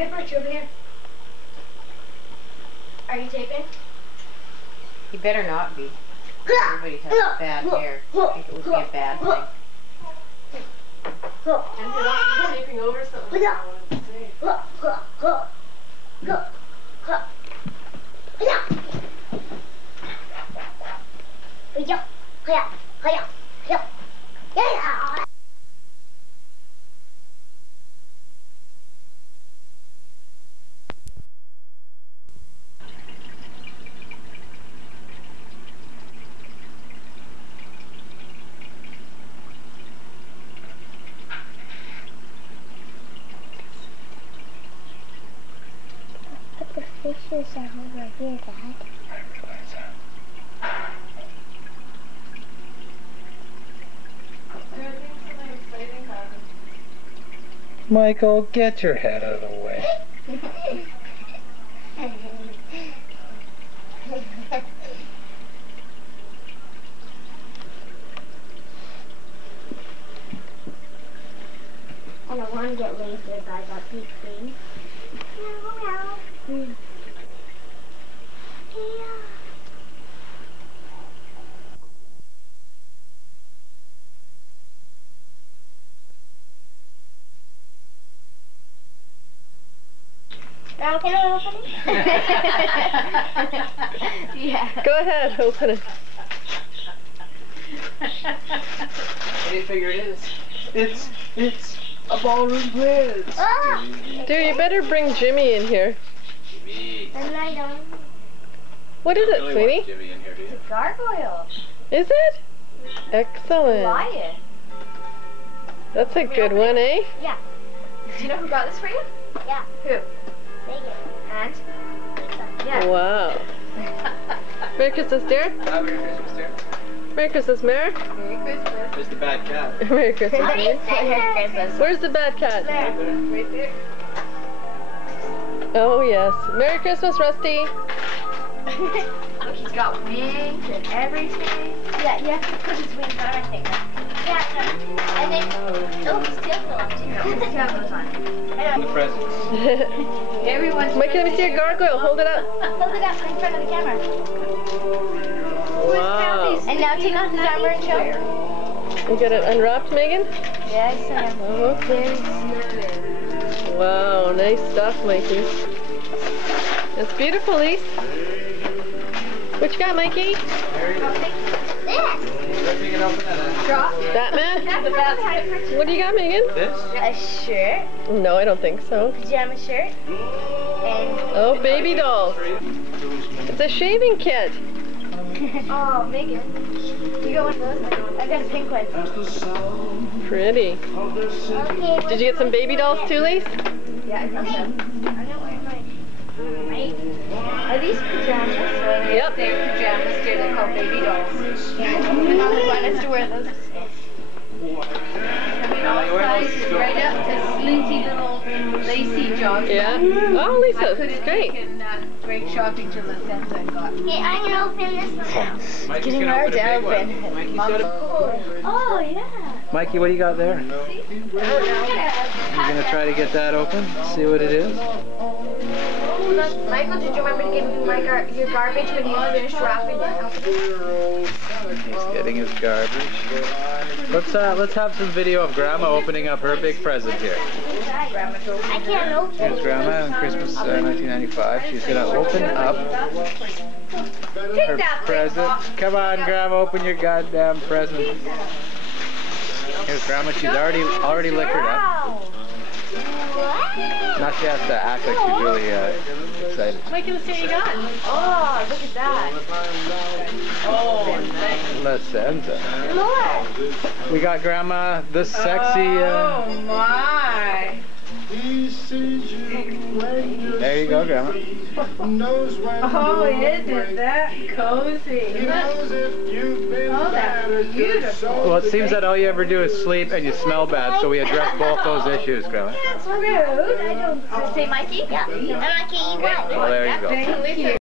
Hey, Bert, you over here. Are you taping? He better not be. Everybody has bad hair. I think it would be a bad thing. And if you're not taping over something, I wanted to say. The fishes are over here, Dad. I realize that. There seems something exciting happening. Michael, get your head out of the way. I don't want to get lasered by that big thing. Yeah. Now can I open it? Yeah. Go ahead, open it. What do you figure it is? It's a ballroom quiz. Ah! Dude, you better bring Jimmy in here. Jimmy. And I don't. What is it, Really sweetie? want Jimmy in here, do you? Gargoyle. Is it? Excellent. Lion. That's a good one, eh? Yeah. Do you know who got this for you? Yeah. Who? Megan. And? Yeah. Wow. Merry Christmas, dear. Merry Christmas, dear. Merry Christmas, Mare. Merry Christmas. There's the bad cat. Merry Christmas. I didn't say Merry Christmas. Where's the bad cat? Right there. Right there. Oh, yes. Merry Christmas, Rusty. Look, he's got wings and everything. Yeah, you have to put his wings on our thing. Yeah, and then, oh, his tail fell off too. No, his tail goes on. And the presents. Everyone's Mike, let me see your gargoyle. Hold it up. Hold it up in front of the camera. Wow. And now take off his armor and show. You got it unwrapped, Megan? Yes, I am. Oh, Very secret. wow. Nice stuff, Mikey. That's beautiful, Lise. What you got, Mikey? There you go. This. Ripping it open and Drop. Batman? The basket. What do you got, Megan? this. A shirt, No, I don't think so. pajama shirt, and Oh, baby dolls. It's a shaving kit. Oh, Megan. You got one of those? I got a pink one. Pretty. Okay. Did you get some baby dolls too, Lise? Yeah, I think so. I know where mine. Right? Are these pajamas? Yep. They're pajamas, dear. They're called baby dolls. My mom wanted us to wear those. I mean, all sizes, right up to slinky little lacy jogs. Yeah. Oh, Lisa, I that's couldn't great. make break shopping till the cents I got. Okay, I'm gonna open this one. Mikey's Getting gonna hard open a to big one. open. Mikey's got a... Oh, yeah. Mikey, what do you got there? You're gonna try to get that open? See what it is? Michael, did you remember to give me my your garbage when you finished wrapping it? He's getting his garbage. Let's have some video of Grandma opening up her big present here. I can't open Here's it. Grandma on Christmas 1995. She's gonna open up her present. Come on, Grandma, open your goddamn present. Here's Grandma. She's already liquored up. Wow. What? Now she has to act like she's really excited. Mikey, let's see what you got. Oh, look at that. Oh, nice. La Senza. More. We got Grandma the sexy. Oh, my. There you go, Grandma. Oh, isn't that cozy? Oh, that's beautiful. Well, it seems that all you ever do is sleep and you smell bad, so we address both those issues, Grandma. That's rude. I don't. Say, Mikey? Yeah. And I can eat what? Well, there you go. Thank you.